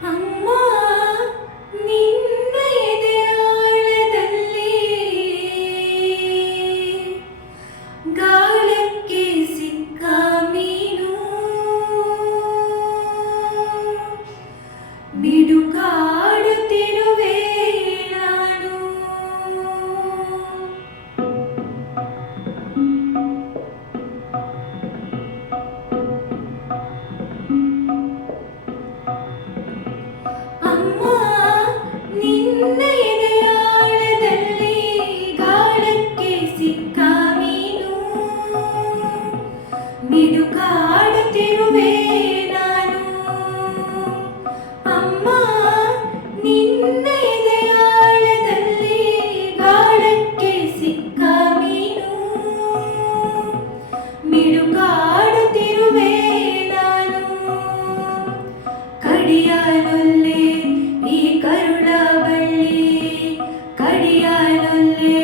ಅಮ್ಮ ನಿನ್ನ ಎದೆಯಾಳದಲ್ಲಿ ಗಾಳಕ್ಕೆ ಸಿಕ್ಕ ಮೀನು ಮಿಡುಕಾಡುತ್ತಿರುವೆ ನಾನು. ಅಮ್ಮ ನಿನ್ನ ಎದೆಯಾಳದಲ್ಲಿ ಗಾಳಕ್ಕೆ ಸಿಕ್ಕ ಮೀನು ಮಿಡುಕಾಡುತ್ತಿರುವೆ ನಾನು. ಅಮ್ಮ ನಿನ್ನ ಎದೆಯಾಳದಲ್ಲಿ ಗಾಳಕ್ಕೆ ಸಿಕ್ಕ ಮೀನು ಮಿಡುಕಾಡುತ್ತಿರುವೆ ನಾನು. ಕಡಿಯಾಲೊಲ್ಲೆ ಈ ಕರುಳ ಬಳ್ಳಿ, ಕಡಿಯಾಲೊಲ್ಲೆ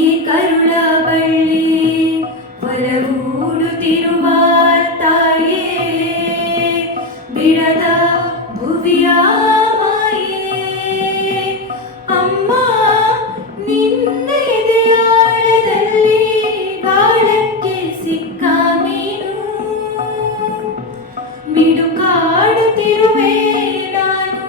ಈ ಕರುಳ ಬಳ್ಳಿ, ಹೊರಗೂಡುತ್ತಿರುವ ತಾಯೇ ಬಿಡದ ಭುವಿಯ ಮಾಯೇ. ಅಮ್ಮ ನಿನ್ನ ಎದೆಯಾಳದಲ್ಲಿ ಗಾಳಕ್ಕೆ ಸಿಕ್ಕ ಮೀನು ಮಿಡುಕಾಡುತ್ತಿರುವೆ ನಾನು.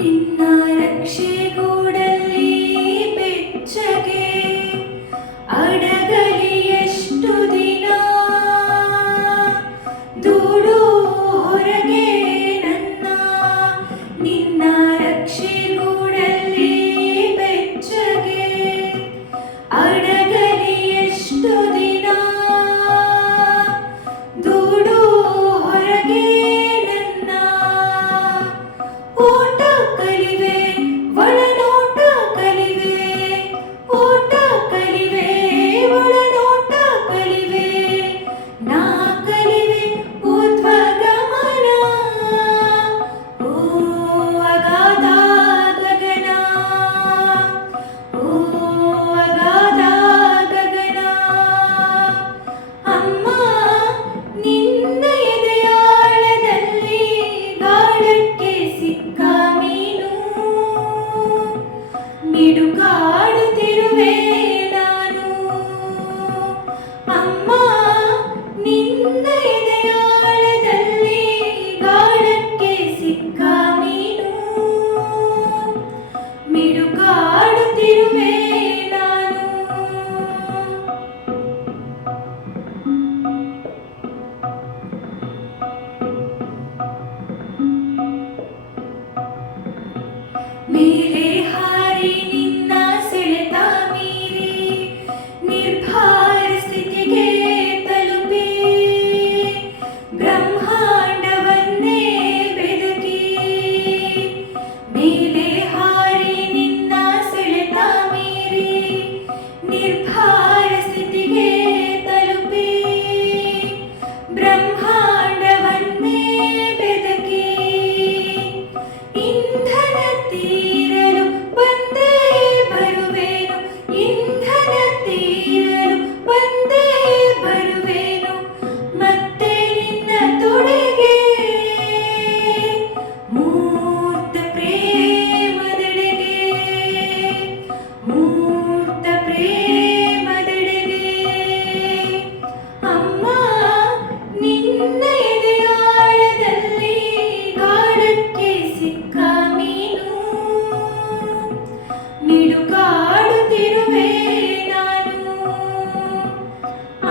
ನಿನ್ನ ರಕ್ಷೆಗೂಡಲ್ಲಿ ಬೆಚ್ಚಗೆ ಅಡಗಲಿ ಎಷ್ಟು ದಿನ, ದೂಡು ಹೊರಗೆ ನನ್ನ. ನಿನ್ನ ರಕ್ಷೆಗೂಡಲ್ಲಿ ಬೆಚ್ಚಗೆ ಅಡಗಲಿ ಎಷ್ಟು ದಿನ, ದೂಡು ಹೊರಗೆ ನನ್ನ. ಓಟ ಕಲಿವೆ ಒಳನೋಟ ಕಲಿವೆ, ಓಟ ಕಲಿವೆ ಒಳನೋಟ ಕಲಿವೆ, ನಾ ಕಲಿವೆ ಊರ್ಧ್ವಗಮನ. ಓ ಅಗಾಧ ಗಗನ, ಓ ಅಗಾಧ ಗಗನ. ಅಮ್ಮ ನಿನ್ನ ಎದೆಯಾಳದಲ್ಲಿ ಗಾಳಕ್ಕೆ ಸಿಕ್ಕ ಮೀನು ಮಿಡುಕಾಡುತ್ತಿರುವೆ ನಾನು. ಅಮ್ಮ ನಿನ್ನ ಎದೆಯಾಳದಲ್ಲಿ ಗಾಳಕ್ಕೆ ಸಿಕ್ಕ ಮೀನು ಮಿಡುಕಾಡುತ್ತಿರುವೆ ನಾನು. ಮೇಲೆ ಹಾರಿ ನಿನ್ನ ಸೆಳೆತ ಮೀರಿ ನಿರ್ಭಾರ ಸ್ಥಿತಿಗೆ ತಲುಪಿ, ಬ್ರಹ್ಮಾಂಡವನ್ನೇ ಬೆದಕಿ. ಮೇಲೆ ಹಾರಿ ನಿನ್ನ ಸೆಳೆತ ಮೀರಿ ನಿರ್ಭಾರ ಸ್ಥಿತಿಗೆ ತಲುಪಿ, ಬ್ರಹ್ಮಾಂಡವನ್ನೇ ಬೆದಕಿ. ಇಂಧನ ತೀರಲು ಬಂದೇ ಬರುವೆನು, ಇಂಧನ ತೀರಲು ಬಂದೇ ಬರುವೆನು, ಮತ್ತೆ ನಿನ್ನ ತೊಡೆಗೆ ಮೂರ್ತ ಪ್ರೇಮದೆಡೆಗೆ, ಮೂರ್ತ ಪ್ರೇಮದೆಡೆಗೆ. ಅಮ್ಮ ನಿನ್ನ ಎದೆಯಾಳದಲ್ಲಿ ಗಾಳಕ್ಕೆ ಸಿಕ್ಕ ಮೀನು ಮಿಡುಕಾಡುತ್ತಿರುವೆ ನಾನು.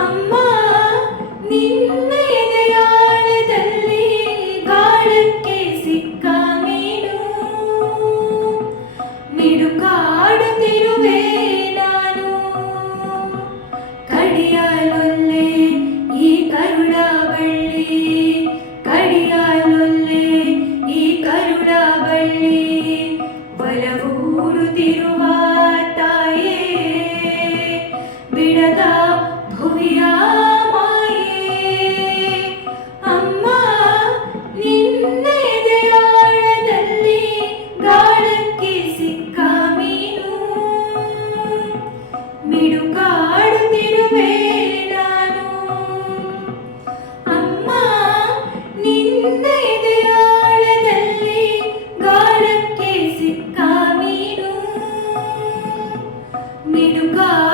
ಅಮ್ಮ ನಿನ್ನ ಎದೆಯಾಳದಲ್ಲಿ ಗಾಳಕ್ಕೆ ಸಿಕ್ಕ ಮೀನು ಮಿಡುಕಾಡುತ್ತಿರುವೆ ಮಿಡುಕಾಡುತ್ತಿರುವೆ ನಾನು. ಅಮ್ಮ ನಿನ್ನ ಎದೆಯಾಳದಲ್ಲಿ ಗಾಳಕ್ಕೆ ಸಿಕ್ಕ ಮೀನು ಮಿಡುಕಾಡುತ್ತಿರುವೆ